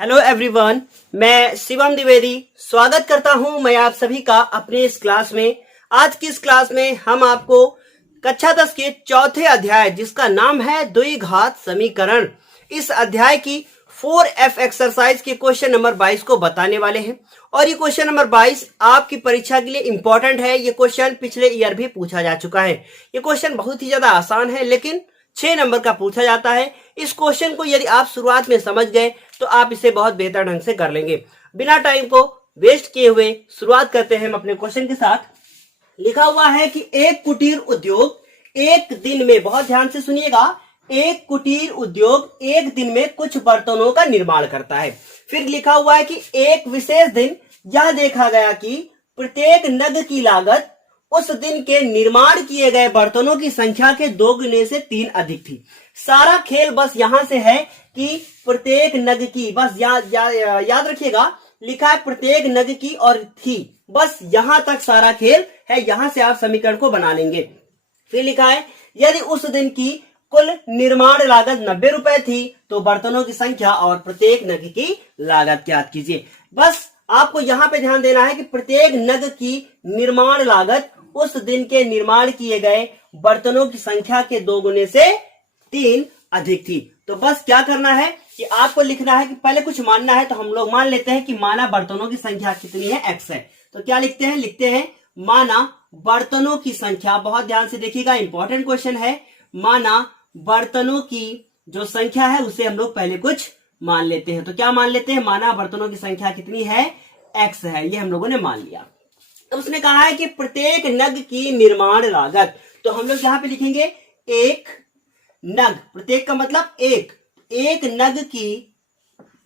Hello everyone, मैं शिवम द्विवेदी स्वागत करता हूं मैं आप सभी का अपने इस क्लास में। आज की इस क्लास में हम आपको कक्षा 10 के चौथे अध्याय जिसका नाम है द्विघात समीकरण, इस अध्याय की 4F एक्सरसाइज के क्वेश्चन नंबर 22 को बताने वाले हैं। और ये क्वेश्चन नंबर 22 आपकी परीक्षा के लिए इंपॉर्टेंट है। ये क्वेश्चन पिछले ईयर भी पूछा जा चुका है। ये क्वेश्चन बहुत ही ज्यादा आसान है लेकिन 6 नंबर का पूछा जाता है। इस क्वेश्चन को यदि आप शुरुआत में समझ गए तो आप इसे बहुत बेहतर ढंग से कर लेंगे। बिना टाइम को वेस्ट किए हुए शुरुआत करते हैं हम अपने क्वेश्चन के साथ। लिखा हुआ है कि एक कुटीर उद्योग एक दिन में, बहुत ध्यान से सुनिएगा, एक कुटीर उद्योग एक दिन में कुछ बर्तनों का निर्माण करता है। फिर लिखा हुआ है कि एक विशेष दिन यह देखा गया कि प्रत्येक नग की लागत उस दिन के निर्माण किए गए बर्तनों की संख्या के 2 गुने से 3 अधिक थी। सारा खेल बस यहां से है कि प्रत्येक नग की, बस याद रखिएगा, लिखा है प्रत्येक नग की और थी, बस यहां तक सारा खेल है। यहां से आप समीकरण को बना लेंगे। फिर लिखा है यदि उस दिन की कुल निर्माण लागत 90 रुपए थी तो बर्तनों की संख्या और प्रत्येक नग की लागत ज्ञात कीजिए। बस आपको यहां पे ध्यान देना है कि प्रत्येक नग की निर्माण लागत उस दिन के निर्माण किए गए बर्तनों की संख्या के 2 गुने से 3 अधिक थी। तो बस क्या करना है कि आपको लिखना है कि पहले कुछ मानना है। तो हम लोग मान लेते हैं कि माना बर्तनों की संख्या कितनी है, x है। तो क्या लिखते हैं, लिखते हैं माना बर्तनों की संख्या, बहुत ध्यान से देखिएगा, इंपॉर्टेंट क्वेश्चन है। माना बर्तनों की जो संख्या है उसे हम लोग पहले कुछ मान लेते हैं। तो क्या मान लेते हैं, माना बर्तनों की संख्या कितनी है, x है, ये हम लोगों ने मान लिया। तो उसने कहा है कि प्रत्येक नग की निर्माण लागत, तो हम लोग यहां पे लिखेंगे एक नग, प्रत्येक का मतलब एक नग की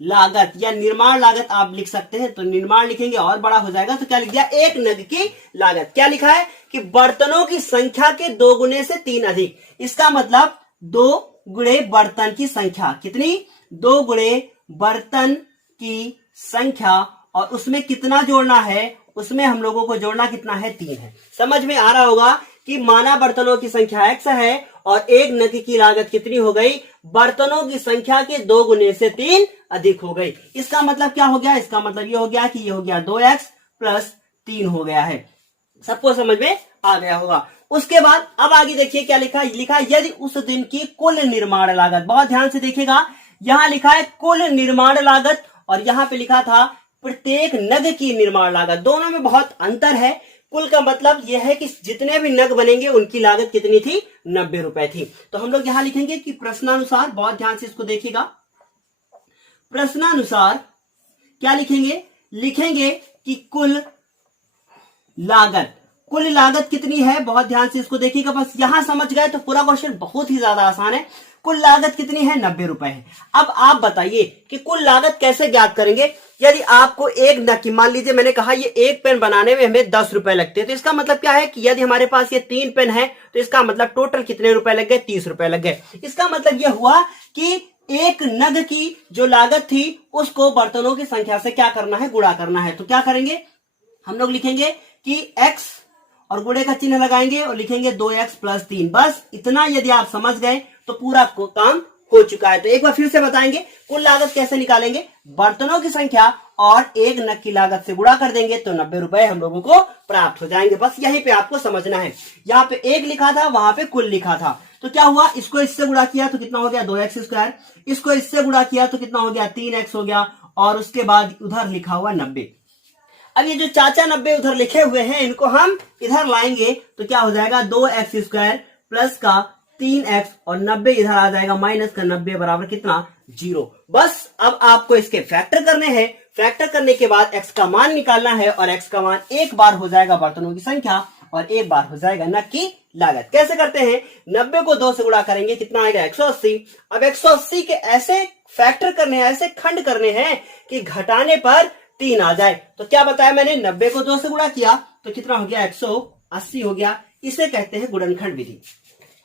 लागत या निर्माण लागत आप लिख सकते हैं। तो निर्माण लिखेंगे और बड़ा हो जाएगा, तो क्या लिख दिया, एक नग की लागत। क्या लिखा है कि बर्तनों की संख्या के 2 गुने से 3 अधिक। इसका मतलब 2 गुणे बर्तन की संख्या, कितनी, 2 गुणे बर्तन की संख्या, और उसमें कितना जोड़ना है, उसमें हम लोगों को जोड़ना कितना है, 3 है। समझ में आ रहा होगा कि माना बर्तनों की संख्या x है और एक नग की लागत कितनी हो गई, बर्तनों की संख्या के 2 गुने से 3 अधिक हो गई। इसका मतलब क्या हो गया, इसका मतलब ये हो गया कि ये हो गया 2x प्लस 3 हो गया है। सबको समझ में आ गया होगा। उसके बाद अब आगे देखिए क्या लिखा, लिखा यदि उस दिन की कुल निर्माण लागत, बहुत ध्यान से देखिएगा, यहां लिखा है कुल निर्माण लागत और यहां पे लिखा था प्रत्येक नग की निर्माण लागत। दोनों में बहुत अंतर है। कुल का मतलब यह है कि जितने भी नग बनेंगे उनकी लागत कितनी थी, 90 रुपए थी। तो हम लोग यहां लिखेंगे कि प्रश्नानुसार, बहुत ध्यान से इसको देखिएगा, प्रश्नानुसार क्या लिखेंगे, लिखेंगे कि कुल लागत कितनी है, बहुत ध्यान से इसको देखिएगा। बस यहां समझ गए तो पूरा क्वेश्चन बहुत ही ज्यादा आसान है। कुल लागत कितनी है, 90 रुपए है। अब आप बताइए कि कुल लागत कैसे ज्ञात करेंगे। यदि आपको एक नग की, मान लीजिए मैंने कहा ये एक पेन बनाने में हमें 10 रुपए लगते हैं, तो इसका मतलब क्या है कि यदि हमारे पास ये 3 पेन है तो इसका मतलब टोटल कितने रुपए लग गए, 30 रुपए लग गए। इसका मतलब यह हुआ कि एक नग की जो लागत थी उसको बर्तनों की संख्या से क्या करना है, गुणा करना है। तो क्या करेंगे, हम लोग लिखेंगे कि x और गुणे का चिन्ह लगाएंगे और लिखेंगे 2x प्लस 3। बस इतना यदि आप समझ गए तो पूरा काम हो चुका है। तो एक बार फिर से बताएंगे कुल लागत कैसे निकालेंगे, बर्तनों की संख्या और एक नग की लागत से गुणा कर देंगे तो 90 रुपए हम लोगों को प्राप्त हो जाएंगे। बस यहीं पे आपको समझना है। यहाँ पे एक लिखा था, वहां पे कुल लिखा था, तो क्या हुआ, इसको इससे गुणा किया तो कितना हो गया, 2x स्क्वायर, इसको इससे गुणा किया तो कितना हो गया, 3x हो गया, और उसके बाद उधर लिखा हुआ 90। अब ये जो चाचा 90 उधर लिखे हुए हैं इनको हम इधर लाएंगे तो क्या हो जाएगा, 2x स्क्वायर प्लस का 3x और 90 इधर आ जाएगा, माइनस का 90 बराबर कितना, 0। बस अब आपको इसके फैक्टर करने हैं। फैक्टर करने के बाद x का मान निकालना है और x का मान एक बार हो जाएगा बर्तनों की संख्या और एक बार हो जाएगा नग की लागत। कैसे करते हैं, 90 को 2 से गुणा करेंगे, कितना आएगा, 180। अब 180 के ऐसे फैक्टर करने हैं, ऐसे खंड करने हैं कि घटाने पर 3 आ जाए। तो क्या बताया मैंने, 90 को 2 से गुणा किया तो कितना हो गया, 180 हो गया। इसे कहते हैं गुणनखंड विधि।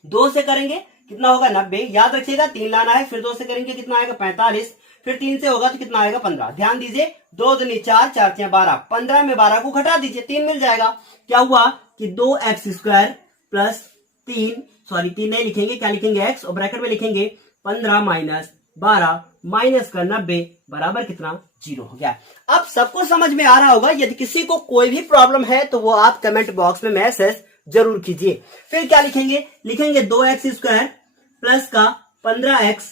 2 से करेंगे कितना होगा, 90, याद रखिएगा 3 लाना है, फिर 2 से करेंगे कितना आएगा, 45, फिर 3 से होगा तो कितना आएगा, 15। ध्यान दीजिए, 2 दूनी 4, 4 तियां 12, 15 में 12 को घटा दीजिए, 3 मिल जाएगा। क्या हुआ कि 2x स्क्वायर प्लस 3, सॉरी 3 नहीं लिखेंगे, क्या लिखेंगे, x, और ब्रैकेट में लिखेंगे 15 माइनस 12 माइनस का 90 बराबर कितना 0 हो गया। अब सबको समझ में आ रहा होगा। यदि किसी को कोई भी प्रॉब्लम है तो वो आप कमेंट बॉक्स में मैसेज जरूर कीजिए। फिर क्या लिखेंगे, लिखेंगे 2x² प्लस का 15x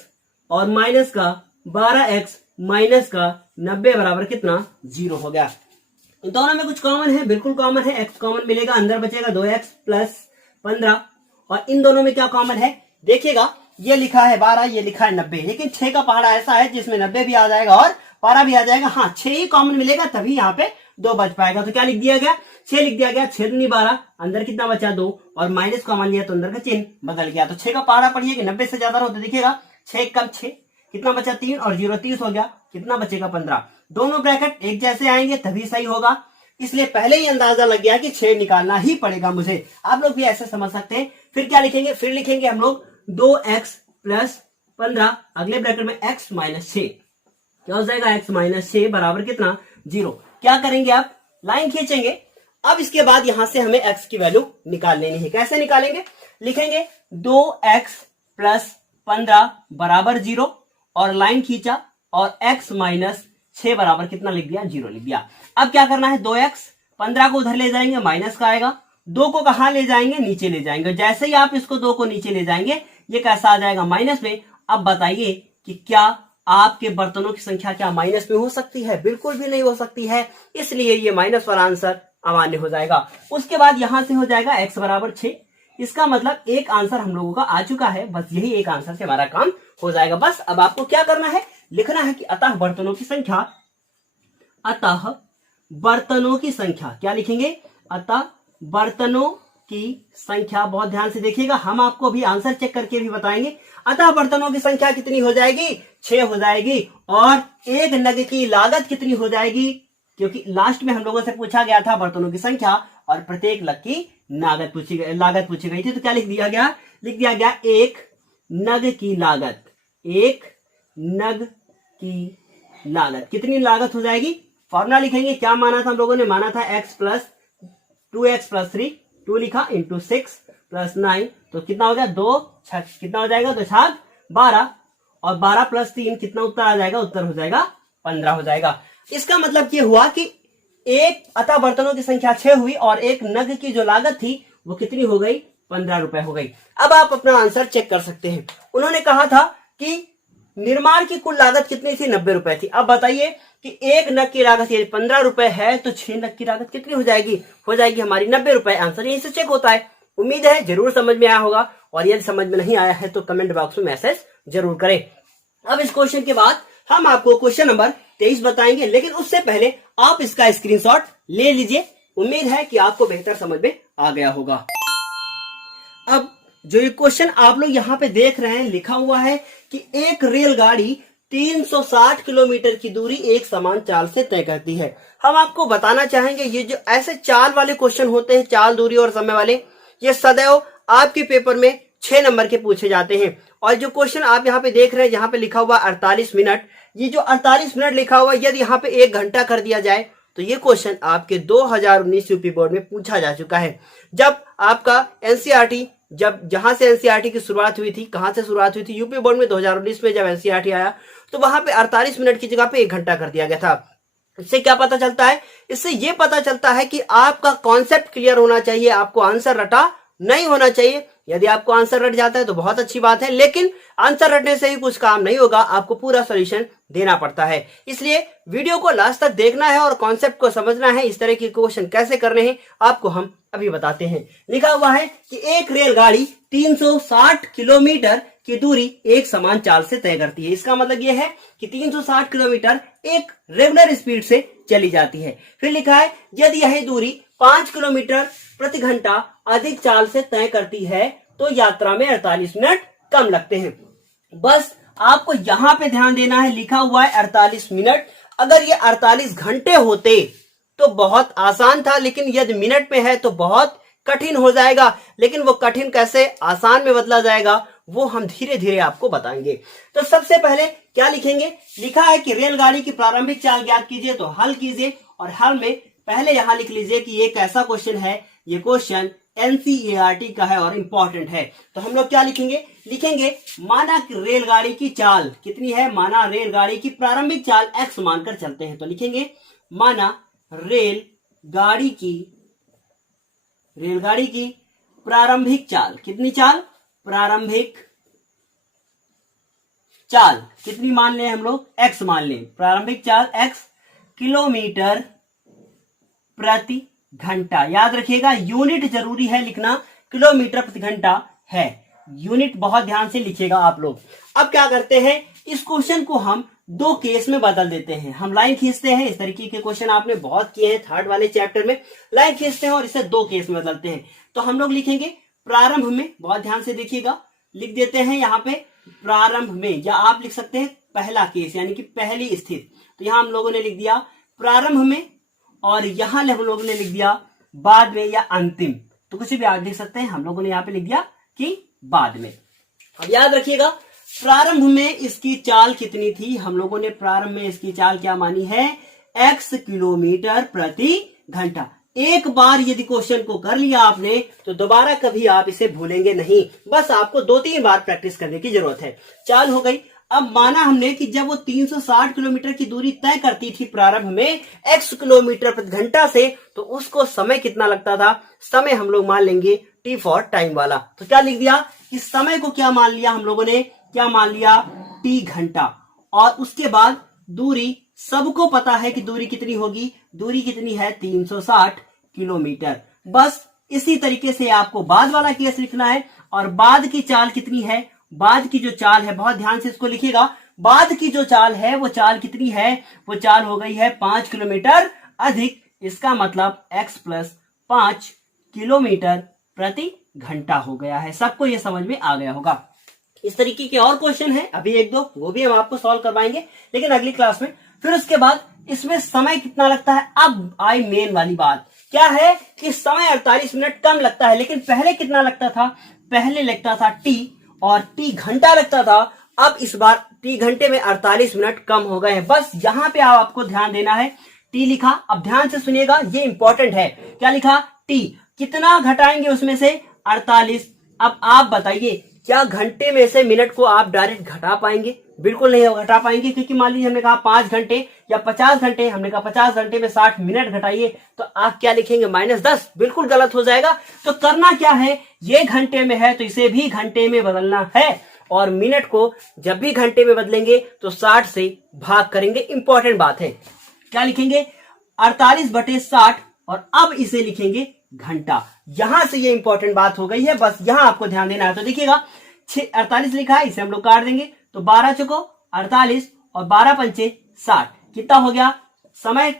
और माइनस का 12x माइनस का 90 बराबर कितना 0 हो गया। इन दोनों में कुछ कॉमन है, बिल्कुल कॉमन है, x कॉमन मिलेगा, अंदर बचेगा 2x प्लस 15। और इन दोनों में क्या कॉमन है, देखिएगा ये लिखा है 12, ये लिखा है 90, लेकिन 6 का पहाड़ा ऐसा है जिसमें 90 भी आ जाएगा और 12 भी आ जाएगा। हाँ, 6 ही कॉमन मिलेगा तभी यहाँ पे 2 बच पाएगा। तो क्या लिख दिया गया, 6 लिख दिया गया। 6 दूनी 12, अंदर कितना बचा 2 और माइनस कॉमन लिया तो अंदर का चिन्ह बदल गया। तो 6 का पहाड़ा पढ़िए कि 90 से ज्यादा हो तो देखिएगा 6 कम 6 कितना बचा 3 और 0 30 हो गया, कितना बचेगा 15। दोनों ब्रैकेट एक जैसे आएंगे तभी सही होगा, इसलिए पहले ही अंदाजा लग गया कि 6 निकालना ही पड़ेगा मुझे। आप लोग भी ऐसे समझ सकते हैं। फिर क्या लिखेंगे, फिर लिखेंगे हम लोग 2x प्लस 15, अगले ब्रैकेट में x माइनस 6, क्या हो जाएगा x माइनस 6 बराबर कितना 0। क्या करेंगे आप, लाइन खींचेंगे। अब इसके बाद यहां से हमें x की वैल्यू निकाल लेनी है। कैसे निकालेंगे, लिखेंगे 2x प्लस 15 बराबर 0 और लाइन खींचा और x माइनस 6 बराबर कितना लिख दिया 0 लिख दिया। अब क्या करना है, 2x 15 को उधर ले जाएंगे, माइनस का आएगा, 2 को कहां ले जाएंगे, नीचे ले जाएंगे। जैसे ही आप इसको 2 को नीचे ले जाएंगे ये कैसा आ जाएगा, माइनस में। अब बताइए कि क्या आपके बर्तनों की संख्या क्या माइनस में हो सकती है, बिल्कुल भी नहीं हो सकती है, इसलिए ये माइनस वाला आंसर अमान्य हो जाएगा। उसके बाद यहां से हो जाएगा x बराबर 6, इसका मतलब एक आंसर हम लोगों का आ चुका है। बस यही एक आंसर से हमारा काम हो जाएगा। बस अब आपको क्या करना है, लिखना है कि अतः बर्तनों की संख्या, अतः बर्तनों की संख्या, क्या लिखेंगे, अतः बर्तनों की संख्या। बहुत ध्यान से देखिएगा, हम आपको अभी आंसर चेक करके भी बताएंगे। अतः बर्तनों की संख्या कितनी हो जाएगी, 6 हो जाएगी। और एक नग की लागत कितनी हो जाएगी, क्योंकि लास्ट में हम लोगों से पूछा गया था बर्तनों की संख्या और प्रत्येक लागत पूछी गई थी। तो क्या लिख दिया गया, लिख दिया गया एक नग की लागत, एक नग की लागत। कितनी लागत हो जाएगी, फॉर्मूला लिखेंगे। क्या माना था हम लोगों ने, माना था x प्लस 2x प्लस 3, 2 लिखा इंटू 6 प्लस 9, तो कितना हो गया 2 6, कितना हो जाएगा 2 6 12 और 12 प्लस 3 कितना उत्तर आ जाएगा, उत्तर हो जाएगा 15 हो जाएगा। इसका मतलब ये हुआ कि एक अतः बर्तनों की संख्या 6 हुई और एक नग की जो लागत थी वो कितनी हो गई, 15 रुपए हो गई। अब आप अपना आंसर चेक कर सकते हैं। उन्होंने कहा था कि निर्माण की कुल लागत कितनी थी, 90 रुपए थी। अब बताइए कि एक नग की लागत यदि 15 रुपए है तो 6 नग की लागत कितनी हो जाएगी, हो जाएगी हमारी 90 रुपए। आंसर यहीं से चेक होता है। उम्मीद है जरूर समझ में आया होगा, और यदि समझ में नहीं आया है तो कमेंट बॉक्स में मैसेज जरूर करें। अब इस क्वेश्चन के बाद हम आपको क्वेश्चन नंबर 23 बताएंगे, लेकिन उससे पहले आप इसका स्क्रीनशॉट ले लीजिए। उम्मीद है कि आपको बेहतर समझ में आ गया होगा। अब जो ये क्वेश्चन आप लोग यहाँ पे देख रहे हैं, लिखा हुआ है कि एक रेलगाड़ी 360 किलोमीटर की दूरी एक समान चाल से तय करती है। हम आपको बताना चाहेंगे ये जो ऐसे चाल वाले क्वेश्चन होते हैं, चाल, दूरी और समय वाले, ये सदैव आपके पेपर में 6 नंबर के पूछे जाते हैं। और जो क्वेश्चन आप यहाँ पे देख रहे हैं, यहाँ पे लिखा हुआ 48 मिनट, ये जो 48 मिनट लिखा हुआ, यदि यहाँ पे 1 घंटा कर दिया जाए तो ये क्वेश्चन आपके 2019 यूपी बोर्ड में पूछा जा चुका है। जब आपका एनसीईआरटी, जहां से एनसीईआरटी की शुरुआत हुई थी, कहां से शुरुआत हुई थी, यूपी बोर्ड में 2019 में जब एनसीईआरटी आया तो वहां पे 48 मिनट की जगह पे 1 घंटा कर दिया गया था। इससे क्या पता चलता है, इससे ये पता चलता है कि आपका कॉन्सेप्ट क्लियर होना चाहिए, आपको आंसर रटा नहीं होना चाहिए। यदि आपको आंसर रट जाता है तो बहुत अच्छी बात है, लेकिन आंसर रटने से ही कुछ काम नहीं होगा, आपको पूरा सॉल्यूशन देना पड़ता है। इसलिए वीडियो को लास्ट तक देखना है और कॉन्सेप्ट को समझना है। इस तरह के क्वेश्चन कैसे करने हैं आपको हम अभी बताते हैं। लिखा हुआ है कि एक रेलगाड़ी 360 किलोमीटर की दूरी एक समान चाल से तय करती है। इसका मतलब यह है कि 360 किलोमीटर एक रेगुलर स्पीड से चली जाती है। फिर लिखा है यदि यह दूरी 5 किलोमीटर प्रति घंटा अधिक चाल से तय करती है तो यात्रा में 48 मिनट कम लगते हैं। बस आपको यहां पे ध्यान देना है, लिखा हुआ है 48 मिनट। अगर ये 48 घंटे होते तो बहुत आसान था, लेकिन यदि मिनट में है तो बहुत कठिन हो जाएगा। लेकिन वो कठिन कैसे आसान में बदला जाएगा वो हम धीरे धीरे आपको बताएंगे। तो सबसे पहले क्या लिखेंगे, लिखा है कि रेलगाड़ी की प्रारंभिक चाल ज्ञात कीजिए, तो हल कीजिए और हल में पहले यहां लिख लीजिए कि ये कैसा क्वेश्चन है, ये क्वेश्चन एनसीईआरटी का है और इंपॉर्टेंट है। तो हम लोग क्या लिखेंगे, लिखेंगे माना रेलगाड़ी की चाल कितनी है, माना रेलगाड़ी की प्रारंभिक चाल x मानकर चलते हैं। तो लिखेंगे माना रेलगाड़ी की प्रारंभिक चाल, कितनी चाल, प्रारंभिक चाल कितनी मान लें हम लोग, x मान लें, प्रारंभिक चाल x किलोमीटर प्रति घंटा। याद रखिएगा यूनिट जरूरी है लिखना, किलोमीटर प्रति घंटा है, यूनिट बहुत ध्यान से लिखिएगा आप लोग। अब क्या करते हैं, इस क्वेश्चन को हम दो केस में बदल देते हैं। हम लाइन खींचते हैं, इस तरीके के क्वेश्चन आपने बहुत किए हैं थर्ड वाले चैप्टर में, लाइन खींचते हैं और इसे दो केस में बदलते हैं। तो हम लोग लिखेंगे प्रारंभ में, बहुत ध्यान से देखिएगा, लिख देते हैं यहाँ पे प्रारंभ में, या आप लिख सकते हैं पहला केस यानी कि पहली स्थिति। तो यहां हम लोगों ने लिख दिया प्रारंभ में और यहां हम लोगों ने लिख दिया बाद में या अंतिम, तो कुछ भी आप लिख सकते हैं, हम लोगों ने यहाँ पे लिख दिया कि बाद में। अब याद रखिएगा प्रारंभ में इसकी चाल कितनी थी, हम लोगों ने प्रारंभ में इसकी चाल क्या मानी है, x किलोमीटर प्रति घंटा। एक बार यदि क्वेश्चन को कर लिया आपने तो दोबारा कभी आप इसे भूलेंगे नहीं, बस आपको 2-3 बार प्रैक्टिस करने की जरूरत है। चाल हो गई। अब माना हमने कि जब वो 360 किलोमीटर की दूरी तय करती थी प्रारंभ में x किलोमीटर प्रति घंटा से, तो उसको समय कितना लगता था, समय हम लोग मान लेंगे t फॉर टाइम वाला। तो क्या लिख दिया, इस समय को क्या मान लिया हम लोगों ने, क्या मान लिया, t घंटा। और उसके बाद दूरी, सबको पता है कि दूरी कितनी होगी, दूरी कितनी है 360 किलोमीटर। बस इसी तरीके से आपको बाद वाला केस लिखना है। और बाद की चाल कितनी है, बाद की जो चाल है, बहुत ध्यान से इसको लिखिएगा, बाद की जो चाल है वो चाल कितनी है, वो चाल हो गई है 5 किलोमीटर अधिक, इसका मतलब x प्लस 5 किलोमीटर प्रति घंटा हो गया है। सबको ये समझ में आ गया होगा। इस तरीके के और क्वेश्चन है अभी 1-2, वो भी हम आपको सॉल्व करवाएंगे लेकिन अगली क्लास में। फिर उसके बाद इसमें समय कितना लगता है, अब आई मेन वाली बात, क्या है कि समय 48 मिनट कम लगता है, लेकिन पहले कितना लगता था, पहले लगता था t और t घंटा लगता था। अब इस बार t घंटे में 48 मिनट कम हो गए हैं। बस यहां पे आपको ध्यान देना है, t लिखा, अब ध्यान से सुनिएगा, ये इंपॉर्टेंट है। क्या लिखा, t, कितना घटाएंगे उसमें से 48। अब आप बताइए क्या घंटे में से मिनट को आप डायरेक्ट घटा पाएंगे, बिल्कुल नहीं घटा पाएंगे, क्योंकि मान लीजिए हमने कहा 5 घंटे या 50 घंटे, हमने कहा 50 घंटे में 60 मिनट घटाइए, तो आप क्या लिखेंगे, -10, बिल्कुल गलत हो जाएगा। तो करना क्या है, ये घंटे में है तो इसे भी घंटे में बदलना है, और मिनट को जब भी घंटे में बदलेंगे तो 60 से भाग करेंगे। इंपॉर्टेंट बात है, क्या लिखेंगे 48/60, और अब इसे लिखेंगे घंटा। यहां से ये इंपॉर्टेंट बात हो गई है, बस यहां आपको ध्यान देना है। तो देखिएगा 48 लिखा है, इसे हम लोग काट देंगे, तो 12 चौको 48 और 12 पंचे 60, कितना हो गया, समय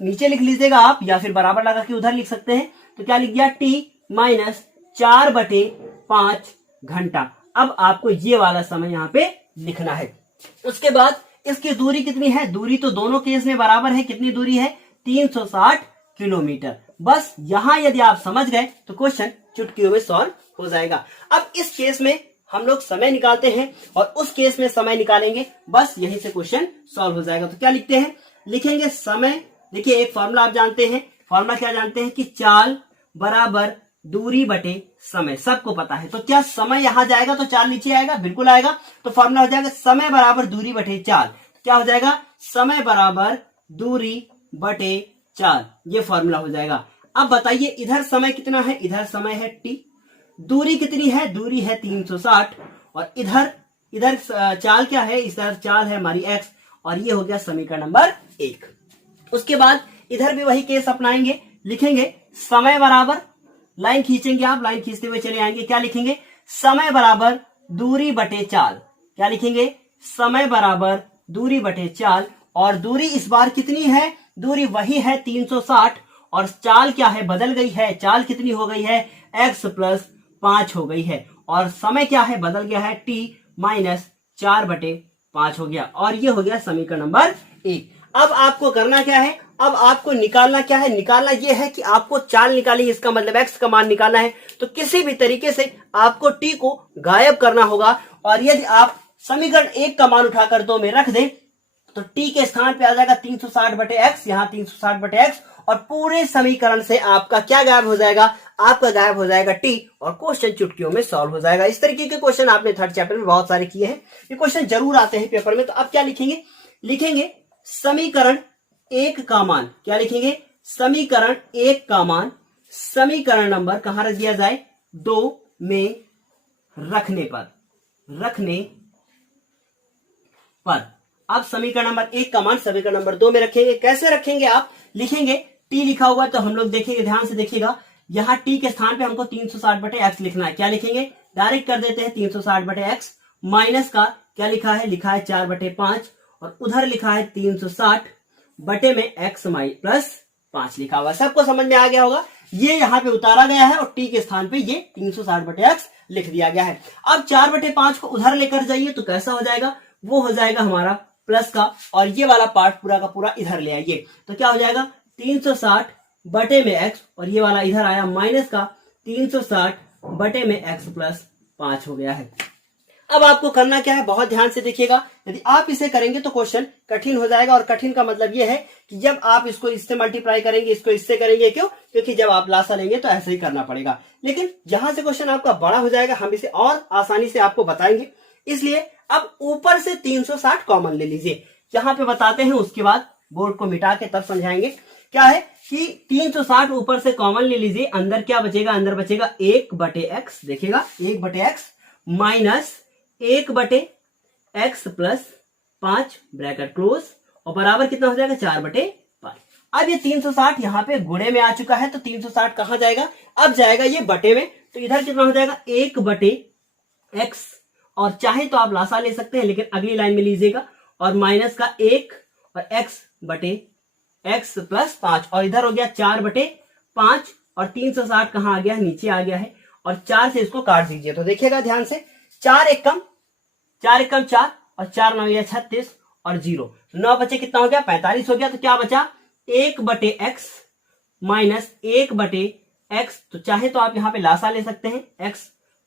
नीचे लिख लीजिएगा आप या फिर बराबर लगा के उधर लिख सकते हैं। तो क्या लिख दिया, t माइनस 4/5 घंटा। अब आपको ये वाला समय यहाँ पे लिखना है। उसके बाद इसकी दूरी कितनी है, दूरी तो दोनों केस में बराबर है, कितनी दूरी है 360 किलोमीटर। बस यहां यदि आप समझ गए तो क्वेश्चन चुटकियों में सॉल्व हो जाएगा। अब इस केस में हम लोग समय निकालते हैं और उस केस में समय निकालेंगे, बस यहीं से क्वेश्चन सॉल्व हो जाएगा। तो क्या लिखते हैं, लिखेंगे समय, देखिए एक फॉर्मूला आप जानते हैं, फॉर्मूला क्या जानते हैं कि चाल बराबर दूरी बटे समय, सबको पता है। तो क्या समय यहां जाएगा तो चाल नीचे आएगा, बिल्कुल आएगा। तो फॉर्मूला हो जाएगा समय बराबर दूरी बटे चाल। क्या हो जाएगा, समय बराबर दूरी बटे चाल, ये फॉर्मूला हो जाएगा। अब बताइए इधर समय कितना है, इधर समय है t, दूरी कितनी है, दूरी है 360, और इधर चाल क्या है, इधर चाल है हमारी x, और ये हो गया समीकरण नंबर 1। उसके बाद इधर भी वही केस अपनाएंगे, लिखेंगे समय बराबर, लाइन खींचेंगे आप, लाइन खींचते हुए चले आएंगे, क्या लिखेंगे, समय बराबर दूरी बटे चाल। क्या लिखेंगे, समय बराबर दूरी बटे चाल, और दूरी इस बार कितनी है, दूरी वही है 360, और चाल क्या है, बदल गई है, चाल कितनी हो गई है, x प्लस 5 हो गई है, और समय क्या है, बदल गया है, t माइनस 4/5 हो गया, और ये हो गया समीकरण नंबर 1। अब आपको करना क्या है, अब आपको निकालना क्या है, निकालना ये है कि आपको चाल निकाली, इसका मतलब x का मान निकालना है। तो किसी भी तरीके से आपको t को गायब करना होगा, और यदि आप समीकरण 1 का मान उठाकर 2 में रख दें तो t के स्थान पे आ जाएगा 360/x, यहाँ 360/x, और पूरे समीकरण से आपका क्या गायब हो जाएगा, आपका गायब हो जाएगा टी, और क्वेश्चन चुटकियों में सॉल्व हो जाएगा। इस तरीके के क्वेश्चन आपने थर्ड चैप्टर में बहुत सारे किए हैं, ये क्वेश्चन जरूर आते हैं पेपर में। तो अब क्या लिखेंगे, लिखेंगे समीकरण एक का मान, क्या लिखेंगे, समीकरण एक का मान समीकरण नंबर कहां रख दिया जाए, 2 में रखने पर। अब समीकरण नंबर 1 का मान समीकरण नंबर 2 में रखेंगे। कैसे रखेंगे, आप लिखेंगे टी लिखा हुआ है तो हम लोग देखेंगे, ध्यान से देखिएगा, यहां टी के स्थान पे हमको 360/x लिखना है। क्या लिखेंगे, डायरेक्ट कर देते हैं 360/x, माइनस का क्या लिखा है, लिखा है 4/5, और उधर लिखा है 360/x प्लस 5 लिखा हुआ है। सबको समझ में आ गया होगा, ये यहाँ पे उतारा गया है और टी के स्थान पे ये 360/x लिख दिया गया है। अब 4/5 को उधर लेकर जाइए तो कैसा हो जाएगा, वो हो जाएगा हमारा प्लस का, और ये वाला पार्ट पूरा का पूरा इधर ले आइए तो क्या हो जाएगा 360/x, और ये वाला इधर आया माइनस का 360/x प्लस 5 हो गया है। अब आपको करना क्या है, बहुत ध्यान से देखिएगा, यदि आप इसे करेंगे तो क्वेश्चन कठिन हो जाएगा, और कठिन का मतलब ये है कि जब आप इसको इससे मल्टीप्लाई करेंगे, इसको इससे करेंगे, क्यों, क्योंकि जब आप लासा लेंगे तो ऐसे ही करना पड़ेगा। लेकिन जहां से क्वेश्चन आपका बड़ा हो जाएगा हम इसे और आसानी से आपको बताएंगे, इसलिए अब ऊपर से 360 कॉमन ले लीजिए, यहां पे बताते हैं, उसके बाद बोर्ड को मिटा के तब समझाएंगे। क्या है कि 360 ऊपर से कॉमन ले लीजिए, अंदर क्या बचेगा, अंदर बचेगा 1/x, देखिएगा 1/x minus 1/x plus 5 bracket close, और बराबर कितना हो जाएगा 4/5। अब ये 360 यहाँ पे गुणे में आ चुका है, तो 360 कहां जाएगा, अब जाएगा ये बटे में, तो इधर कितना हो जाएगा 1/x, और चाहे तो आप लासा ले सकते हैं लेकिन अगली लाइन में लीजिएगा, और माइनस का 1 और x प्लस 5, और इधर हो गया 4/5, और 360 कहां आ गया, नीचे आ गया है, और 4 से इसको काट दीजिए। तो देखिएगा ध्यान से, 4 एकम 4, और 4 9 या 36, और 0 9 बचे, कितना हो गया 45 हो गया। तो क्या बचा 1/x माइनस 1/x, तो चाहे तो आप यहाँ पे लासा ले सकते हैं, x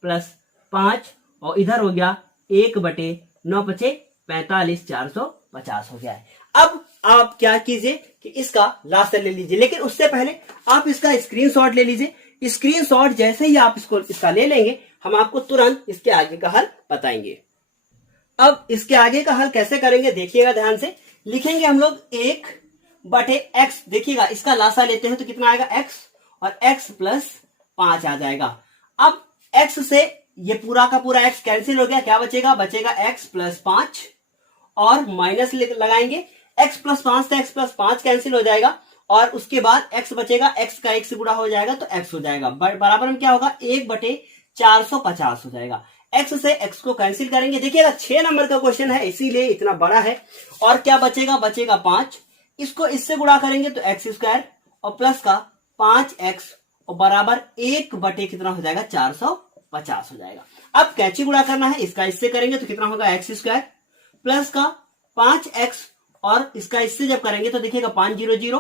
प्लस 5, और इधर हो गया 1/9 बचे 45, 450 हो गया है। अब आप क्या कीजिए कि इसका लासा ले लीजिए, लेकिन उससे पहले आप इसका स्क्रीनशॉट ले लीजिए। स्क्रीनशॉट जैसे ही आप इसका ले लेंगे, हम आपको तुरंत इसके आगे का हल बताएंगे। अब इसके आगे का हल कैसे करेंगे देखिएगा ध्यान से, लिखेंगे हम लोग 1/x, देखिएगा इसका लासा लेते हैं तो कितना आएगा x, और x प्लस 5 आ जाएगा। अब x से ये पूरा का पूरा x कैंसिल हो गया, क्या बचेगा, बचेगा x प्लस 5, और माइनस लगाएंगे, x प्लस 5 से x प्लस 5 कैंसिल हो जाएगा, और उसके बाद x बचेगा, x का 1 से गुणा हो जाएगा तो x हो जाएगा, बराबर में क्या होगा 1/450 हो जाएगा। x से x को कैंसिल करेंगे, देखिएगा 6 नंबर का क्वेश्चन है इसीलिए इतना बड़ा है, और क्या बचेगा, बचेगा 5, इसको इससे गुणा करेंगे तो x² और प्लस का 5x, और बराबर 1/ कितना हो जाएगा 450 हो जाएगा। अब कैंची गुणा करना है, इसका इससे करेंगे तो कितना होगा x² प्लस का 5x, और इसका इससे जब करेंगे तो देखिएगा 5 0 0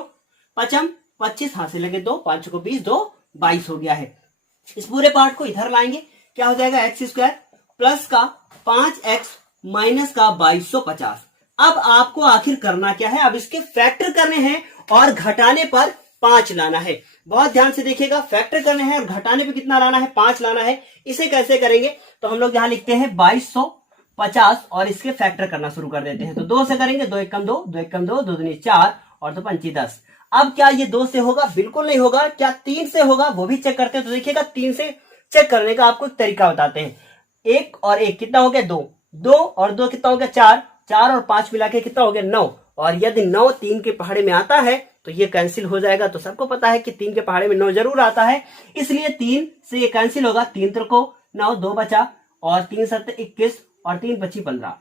5 25, हाथ से लगे 2 5 को 20, 2 22 हो गया है। इस पूरे पार्ट को इधर लाएंगे, क्या हो जाएगा x² प्लस का 5x माइनस का 2250। अब आपको आखिर करना क्या है, अब इसके फैक्टर करने हैं और घटाने पर 5 लाना है। बहुत ध्यान से देखिएगा, फैक्टर करने हैं और घटाने पे कितना लाना है, 5 लाना है। इसे कैसे करेंगे, तो हम लोग यहां लिखते हैं 2250, और इसके फैक्टर करना शुरू कर देते हैं। तो 2 से करेंगे, 2 एकम 2, 2 एकम 2, 2 दूनी 4, और 2 पंची 10। अब क्या ये 2 से होगा, बिल्कुल नहीं होगा। क्या 3 से होगा, वो भी चेक करते हैं। तो देखिएगा 3 से चेक करने का आपको एक तरीका बताते हैं। 1 और 1 कितना हो गया 2, 2 और 2 कितना हो गया 4, 4 और 5 मिला के कितना हो गया 9, और यदि 9 3 के पहाड़े में आता है तो ये कैंसिल हो जाएगा। तो सबको पता है कि 3 के पहाड़े में 9 जरूर आता है, इसलिए 3 से ये कैंसिल होगा। 3 3 को 9, 2 बचा, और 3 7 21, और 3 25 15।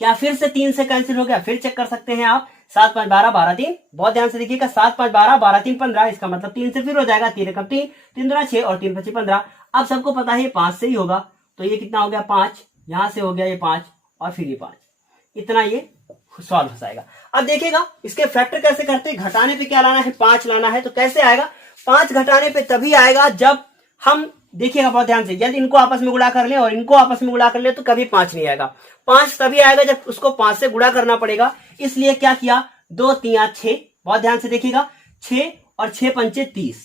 क्या फिर से 3 से कैंसिल हो गया, फिर चेक कर सकते हैं आप। 7 5 12 12 3, बहुत ध्यान से देखिएगा, 7 5 12 12 3 15, इसका मतलब 3 से फिर हो जाएगा। 3 एकम 3, 3 दूना 6, और 3 25 15। अब सबको पता है ये 5 से ही होगा, तो ये कितना हो गया 5, यहां से हो गया ये 5, और फिर ये 5, इतना ये सॉल्व हो जाएगा। अब देखिएगा इसके फैक्टर कैसे करते हैं। घटाने पे क्या लाना है, 5 लाना है। तो कैसे आएगा, 5 घटाने पे तभी आएगा जब हम, देखिएगा बहुत ध्यान से, यदि इनको आपस में गुणा कर ले और इनको आपस में गुणा कर ले तो कभी 5 नहीं आएगा। 5 तभी आएगा जब उसको 5 से गुणा करना पड़ेगा। इसलिए क्या किया, 2 3 6, बहुत ध्यान से देखिएगा, 6 और 6 पंचे 30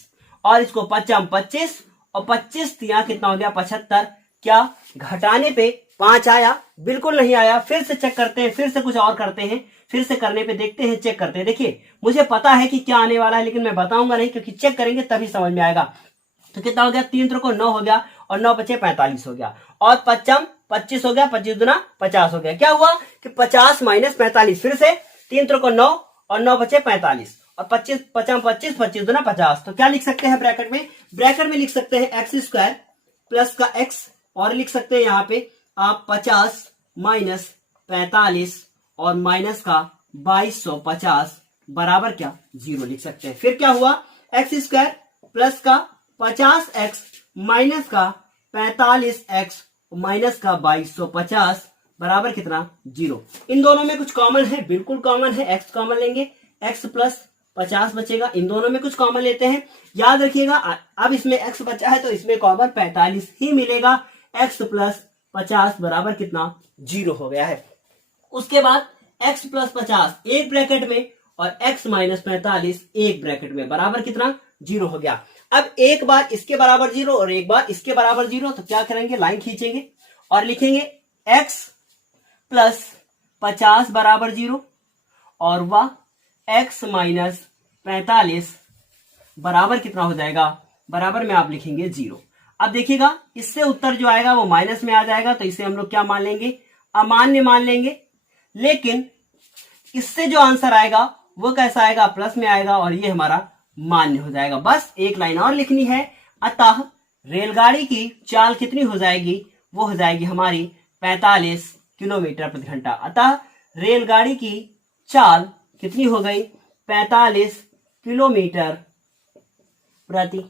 और इसको 5 25 और 25 यहाँ कितना हो गया 75। क्या घटाने पे 5 आया? बिल्कुल नहीं आया। फिर से चेक करते हैं, फिर से कुछ और करते हैं, फिर से करने पे देखते हैं, चेक करते हैं। देखिए मुझे पता है कि क्या आने वाला है, लेकिन मैं बताऊंगा नहीं क्योंकि चेक करेंगे तभी समझ में आएगा। तो कितना हो गया? 3 त्रिको 9 हो गया और 9 बचे 45 हो गया और 5 25 हो गया, 25 दूना 50 हो गया। क्या हुआ कि 50 माइनस 45, फिर से 3 त्रिको 9 और 9 बचे 45 और 25 5 25 25 दूना 50। तो क्या लिख सकते हैं ब्रैकेट में? ब्रैकेट में लिख सकते हैं एक्स स्क्वायर प्लस का एक्स और लिख सकते हैं यहाँ पे आप 50 माइनस 45 और माइनस का 2250 बराबर क्या 0 लिख सकते हैं। फिर क्या हुआ? एक्स स्क्वायर प्लस का 50x माइनस का 45x माइनस का 2250 बराबर कितना 0। इन दोनों में कुछ कॉमन है? बिल्कुल कॉमन है। x कॉमन लेंगे, x प्लस 50 बचेगा। इन दोनों में कुछ कॉमन लेते हैं। याद रखिएगा अब इसमें x बचा है तो इसमें कॉमन 45 ही मिलेगा। x प्लस 50 बराबर कितना 0 हो गया है। उसके बाद x प्लस 50 एक ब्रैकेट में और x माइनस 45 एक ब्रैकेट में बराबर कितना 0 हो गया। अब एक बार इसके बराबर 0 और एक बार इसके बराबर 0, तो क्या करेंगे? लाइन खींचेंगे और लिखेंगे x प्लस 50 बराबर 0 और वह x माइनस 45 बराबर कितना हो जाएगा? बराबर में आप लिखेंगे 0। अब देखिएगा इससे उत्तर जो आएगा वो माइनस में आ जाएगा, तो इसे हम लोग क्या मान लेंगे? अमान्य मान लेंगे। लेकिन इससे जो आंसर आएगा वो कैसा आएगा? प्लस में आएगा और ये हमारा मान्य हो जाएगा। बस एक लाइन और लिखनी है। अतः रेलगाड़ी की चाल कितनी हो जाएगी? वो हो जाएगी हमारी 45 किलोमीटर प्रति घंटा। अतः रेलगाड़ी की चाल कितनी हो गई? 45 किलोमीटर प्रति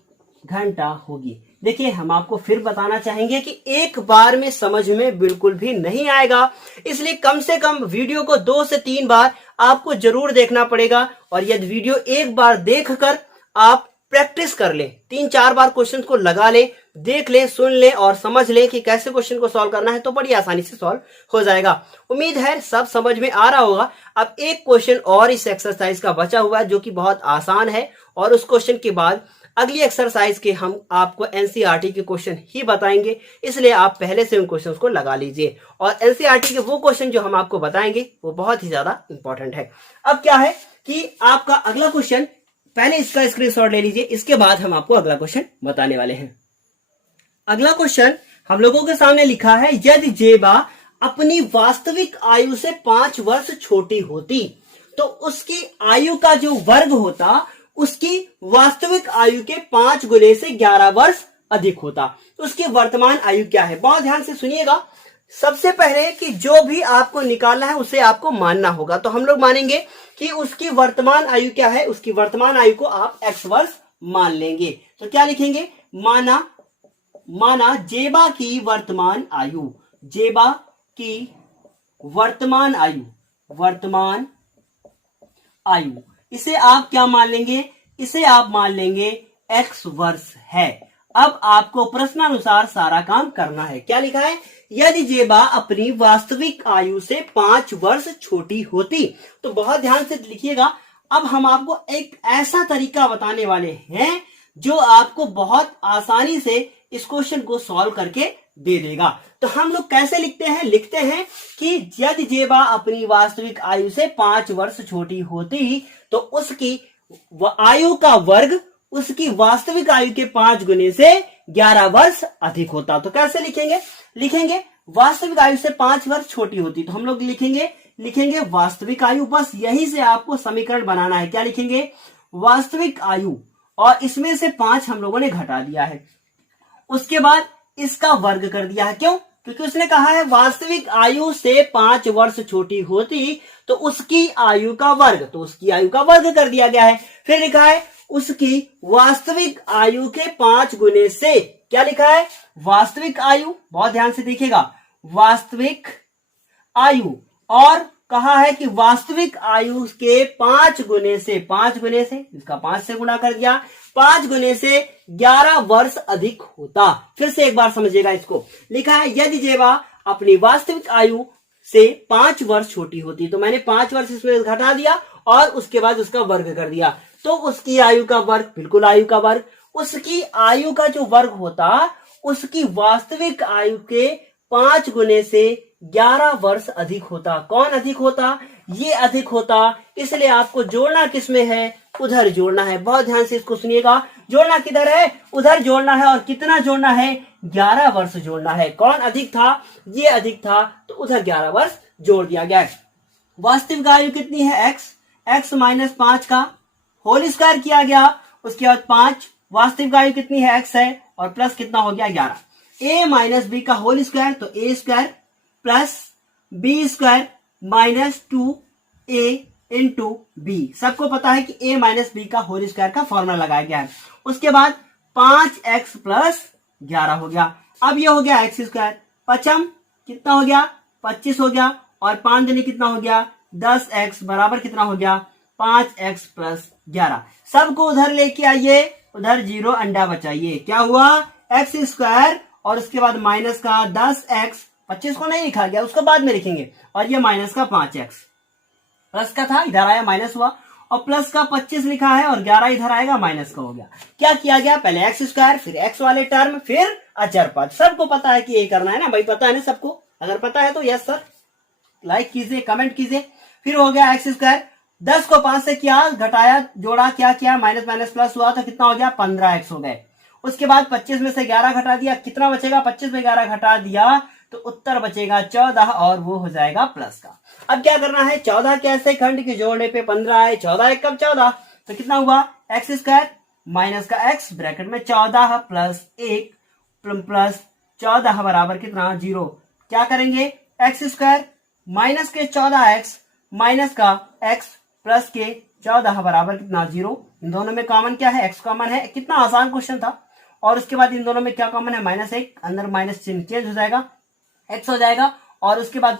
घंटा होगी। देखिए हम आपको फिर बताना चाहेंगे कि एक बार में समझ में बिल्कुल भी नहीं आएगा, इसलिए कम से कम वीडियो को 2 से 3 बार आपको जरूर देखना पड़ेगा। और यदि वीडियो एक बार देखकर आप प्रैक्टिस कर ले, 3-4 बार क्वेश्चन को लगा ले, देख ले, सुन ले और समझ ले कि कैसे क्वेश्चन को सॉल्व करना है, तो बड़ी आसानी से सॉल्व हो जाएगा। उम्मीद है सब समझ में आ रहा होगा। अब एक क्वेश्चन और इस एक्सरसाइज का बचा हुआ है जो कि बहुत आसान है, और उस क्वेश्चन के बाद अगली एक्सरसाइज के हम आपको एनसीईआरटी के क्वेश्चन ही बताएंगे, इसलिए आप पहले से उन क्वेश्चंस को लगा लीजिए। और एनसीईआरटी के वो क्वेश्चन जो हम आपको बताएंगे वो बहुत ही ज्यादा इंपॉर्टेंट है। अब क्या है कि आपका अगला क्वेश्चन, पहले इसका स्क्रीनशॉट ले लीजिए, इसके बाद हम आपको अगला क्वेश्चन बताने वाले हैं। अगला क्वेश्चन हम लोगों के सामने लिखा है, यदि जेबा अपनी वास्तविक आयु से 5 वर्ष छोटी होती तो उसकी आयु का जो वर्ग होता उसकी वास्तविक आयु के 5 गुने से 11 वर्ष अधिक होता। तो उसकी वर्तमान आयु क्या है? बहुत ध्यान से सुनिएगा। सबसे पहले कि जो भी आपको निकालना है उसे आपको मानना होगा। तो हम लोग मानेंगे कि उसकी वर्तमान आयु क्या है? उसकी वर्तमान आयु को आप x वर्ष मान लेंगे। तो क्या लिखेंगे? माना जेबा की वर्तमान आयु, जेबा की वर्तमान आयु, इसे आप क्या मान लेंगे? इसे आप मान लेंगे x वर्ष है। अब आपको प्रश्नानुसार सारा काम करना है। क्या लिखा है? यदि जेबा अपनी वास्तविक आयु से 5 वर्ष छोटी होती, तो बहुत ध्यान से लिखिएगा। अब हम आपको एक ऐसा तरीका बताने वाले हैं जो आपको बहुत आसानी से इस क्वेश्चन को सॉल्व करके दे देगा। तो हम लोग कैसे लिखते हैं? लिखते हैं कि यदि जेबा अपनी वास्तविक आयु से 5 वर्ष छोटी होती तो उसकी आयु का वर्ग उसकी वास्तविक आयु के 5 गुने से 11 वर्ष अधिक होता। तो कैसे लिखेंगे वास्तविक आयु से 5 वर्ष छोटी होती, तो हम लोग लिखेंगे वास्तविक आयु। बस यही से आपको समीकरण बनाना है। क्या लिखेंगे? वास्तविक आयु, और इसमें से 5 हम लोगों ने घटा दिया है। उसके बाद इसका वर्ग कर दिया है। क्यों? क्योंकि उसने कहा है वास्तविक आयु से 5 वर्ष छोटी होती तो उसकी आयु का वर्ग, तो उसकी आयु का वर्ग कर दिया गया है। फिर लिखा है उसकी वास्तविक आयु के 5 गुने से, क्या लिखा है? वास्तविक आयु, बहुत ध्यान से देखिएगा, वास्तविक आयु, और कहा है कि वास्तविक आयु के 5 गुने से इसका 5 से गुणा कर दिया, 5 गुने से 11 वर्ष अधिक होता। फिर से एक बार समझिएगा इसको। लिखा है यदि जेबा अपनी वास्तविक आयु से 5 वर्ष छोटी होती है। तो मैंने 5 वर्ष इसमें घटा दिया और उसके बाद उसका वर्ग कर दिया, तो उसकी आयु का वर्ग, बिल्कुल आयु का वर्ग, उसकी आयु का जो वर्ग होता उसकी वास्तविक आयु के 5 गुने से 11 वर्ष अधिक होता। कौन अधिक होता? ये अधिक होता। इसलिए आपको जोड़ना किसमें है? उधर जोड़ना है। बहुत ध्यान से इसको सुनिएगा। जोड़ना किधर है? उधर जोड़ना है। और कितना जोड़ना है? 11 वर्ष जोड़ना है। कौन अधिक था? ये अधिक था, तो उधर 11 वर्ष जोड़ दिया गया। वास्तविक आयु कितनी है? x माइनस 5 का होल स्क्वायर किया गया, उसके बाद 5, वास्तविक आयु कितनी है? x है, और प्लस कितना हो गया? 11। a माइनस बी का होल स्क्वायर, तो a square plus B square minus 2a into B. सबको पता है कि a माइनस बी का होल स्क्वायर का फॉर्मूला लगाया गया है। उसके बाद 5x प्लस 11 हो गया। अब ये हो गया x स्क्वायर, पचम कितना हो गया? 25 हो गया, और 5 दूनी कितना हो गया? 10x बराबर कितना हो गया? 5x plus 11। सबको उधर लेके आइए, उधर 0 अंडा बचाइए। क्या हुआ? x स्क्वायर और उसके बाद माइनस का 10x, 25 को नहीं लिखा गया, उसको बाद में लिखेंगे, और ये माइनस का 5x, प्लस का था इधर आया माइनस हुआ, और प्लस का 25 लिखा है और 11 इधर आएगा, माइनस का हो गया। क्या किया गया? पहले एक्स स्क्वायर, फिर एक्स वाले टर्म, फिर अचर पद। सबको पता है कि ये करना है ना भाई? पता है ना सबको? अगर पता है तो यस सर लाइक कीजिए, कमेंट कीजिए। फिर हो गया एक्स स्क्वायर, 10 को 5 से किया, घटाया, जोड़ा, क्या किया? माइनस माइनस प्लस हुआ, तो कितना हो गया? 15x हो गए। उसके बाद 25 में से 11 घटा दिया, कितना बचेगा? 25 में 11 घटा दिया तो उत्तर बचेगा 14, और वो हो जाएगा प्लस का। अब क्या करना है? 14 के ऐसे खंड के जोड़ने पे 15 है, 14 एक कब 14, तो कितना हुआ? एक्स स्क्वायर माइनस का एक्स ब्रैकेट में 14 प्लस 1 प्लस 14 बराबर कितना? 0। क्या करेंगे? एक्स स्क्वायर माइनस के 14x माइनस का x प्लस के 14 बराबर कितना? 0। इन दोनों में कॉमन क्या है? x कॉमन है। कितना आसान क्वेश्चन था। और उसके बाद इन दोनों में क्या कॉमन है? -1, अंदर माइनस चिन्ह चेंज हो जाएगा, x हो जाएगा, और उसके बाद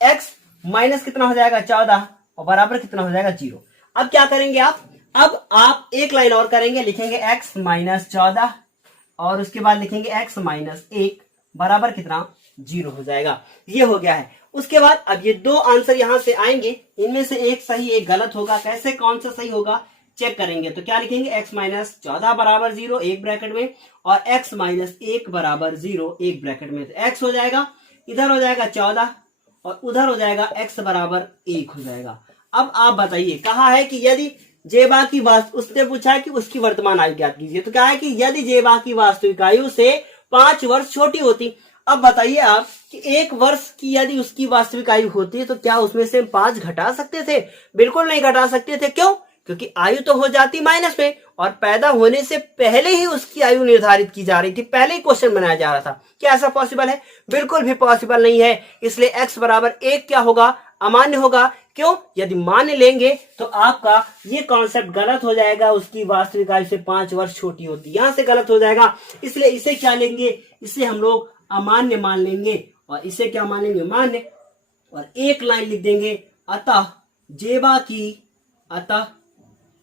x माइनस कितना हो जाएगा? 14, और बराबर कितना हो जाएगा? 0। अब क्या करेंगे आप? अब आप एक लाइन और करेंगे, लिखेंगे x माइनस 14, और उसके बाद लिखेंगे x माइनस 1 बराबर कितना? 0 हो जाएगा। ये हो गया है। उसके बाद अब ये दो आंसर यहां से आएंगे, इनमें से एक सही एक गलत होगा। कैसे? कौन सा सही होगा चेक करेंगे। तो क्या लिखेंगे? x माइनस 14 बराबर 0 एक ब्रैकेट में, और x माइनस 1 बराबर 0 एक ब्रैकेट में। तो x हो जाएगा, इधर हो जाएगा 14, और उधर हो जाएगा x बराबर 1 हो जाएगा। अब आप बताइए, कहा है कि यदि जेबा की उसने पूछा है कि उसकी वर्तमान आयु ज्ञात कीजिए। तो क्या है कि यदि जेबा की वास्तविक आयु से 5 वर्ष छोटी होती। अब बताइए आप कि 1 वर्ष की यदि उसकी वास्तविक आयु होती है तो क्या उसमें से 5 घटा सकते थे? बिल्कुल नहीं घटा सकते थे। क्यों? क्योंकि आयु तो हो जाती माइनस में, और पैदा होने से पहले ही उसकी आयु निर्धारित की जा रही थी, पहले ही क्वेश्चन बनाया जा रहा था। क्या ऐसा पॉसिबल है? बिल्कुल भी पॉसिबल नहीं है। इसलिए x बराबर 1 क्या होगा? अमान्य होगा। क्यों? यदि मान्य लेंगे तो आपका ये कॉन्सेप्ट गलत हो जाएगा, उसकी वास्तविक आयु से 5 वर्ष छोटी होती, यहां से गलत हो जाएगा। इसलिए इसे क्या लेंगे? इसे हम लोग अमान्य मान लेंगे, और इसे क्या मान लेंगे? मान्य। और एक लाइन लिख देंगे, अतः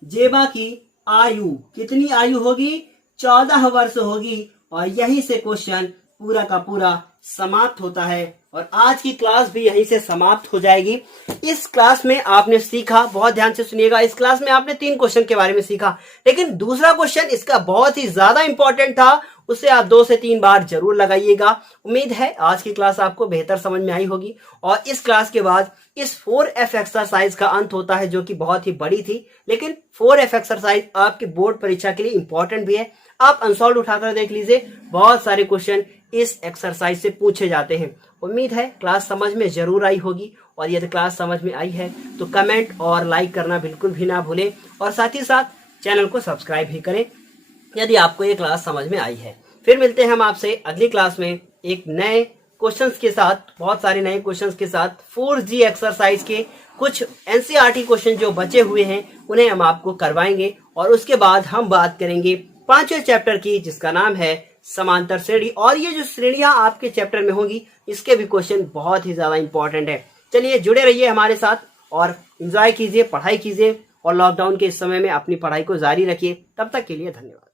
जेबा की आयु कितनी आयु होगी? 14 वर्ष होगी। और यहीं से क्वेश्चन पूरा का पूरा समाप्त होता है, और आज की क्लास भी यहीं से समाप्त हो जाएगी। इस क्लास में आपने सीखा, बहुत ध्यान से सुनिएगा, इस क्लास में आपने 3 क्वेश्चन के बारे में सीखा, लेकिन दूसरा क्वेश्चन इसका बहुत ही ज्यादा इंपॉर्टेंट था, उसे आप 2 से 3 बार जरूर लगाइएगा। उम्मीद है आज की क्लास आपको बेहतर समझ में आई होगी। और इस क्लास के बाद इस 4F एक्सरसाइज का अंत होता है, जो कि बहुत ही बड़ी थी, लेकिन 4F एक्सरसाइज आपके बोर्ड परीक्षा के लिए इंपॉर्टेंट भी है। आप अनसॉल्व उठाकर देख लीजिए, बहुत सारे क्वेश्चन इस एक्सरसाइज से पूछे जाते हैं। उम्मीद है क्लास समझ में जरूर आई होगी, और यदि क्लास समझ में आई है तो कमेंट और लाइक करना बिल्कुल भी ना भूलें, और साथ ही साथ चैनल को सब्सक्राइब भी करें यदि आपको ये क्लास समझ में आई है। फिर मिलते हैं हम आपसे अगली क्लास में एक नए क्वेश्चंस के साथ, बहुत सारे नए क्वेश्चंस के साथ। 4G एक्सरसाइज के कुछ NCERT क्वेश्चन जो बचे हुए हैं उन्हें हम आपको करवाएंगे, और उसके बाद हम बात करेंगे 5वें चैप्टर की, जिसका नाम है समांतर श्रेणी। और ये जो श्रेणियां आपके चैप्टर में होंगी, इसके भी क्वेश्चन बहुत ही ज्यादा इंपॉर्टेंट है। चलिए जुड़े रहिए हमारे साथ, और एंजॉय कीजिए, पढ़ाई कीजिए, और लॉकडाउन के इस समय में अपनी पढ़ाई को जारी रखिए। तब तक के लिए धन्यवाद।